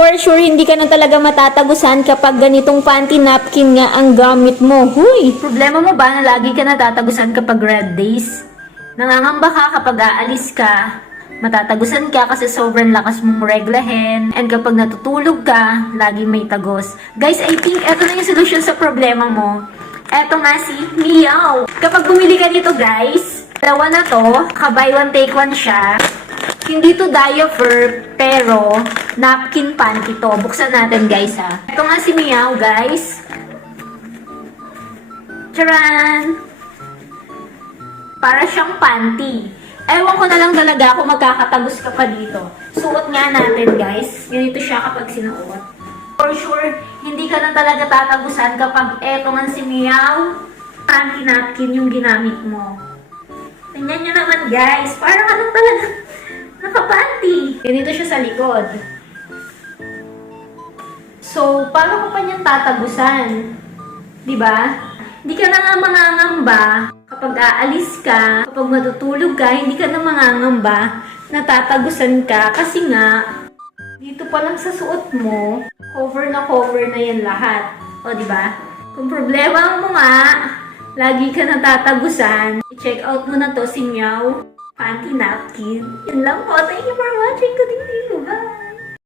For sure, hindi ka na talaga matatagusan kapag ganitong panty napkin nga ang gamit mo. Huy! Problema mo ba na lagi ka natatagusan kapag red days? Nangangamba ka kapag aalis ka. Matatagusan ka kasi sobrang lakas mong reglahin. And kapag natutulog ka, lagi may tagos. Guys, I think eto na yung solusyon sa problema mo. Eto nga si Meow. Kapag bumili ka nito guys, dalawa na to, buy one take one siya. Hindi to diaper, pero napkin panty to. Buksan natin guys ha. Ito nga si Meow guys. Charan! Para siyang panty. Ewan ko na lang talaga kung magkakatagos ka pa dito. Suot nga natin guys. Ganito siya kapag sinuot. For sure, hindi ka na talaga tatagusan kapag eto nga si Meow panty napkin yung ginamit mo. Tingnan nyo naman guys. Parang anong talaga nakapanty. Ganito siya sa likod. So, paano ko pa niyang tatagusan? Diba? Hindi ka na nga mangangamba kapag aalis ka, kapag matutulog ka, hindi ka na mangangamba na tatagusan ka kasi nga, dito pa lang sa suot mo, cover na yan lahat. O, diba? Kung problema mo nga, lagi ka natatagusan, i-check out mo na to si Meow Panty Napkin. Yun lang po. Thank you for watching. Good evening, bye!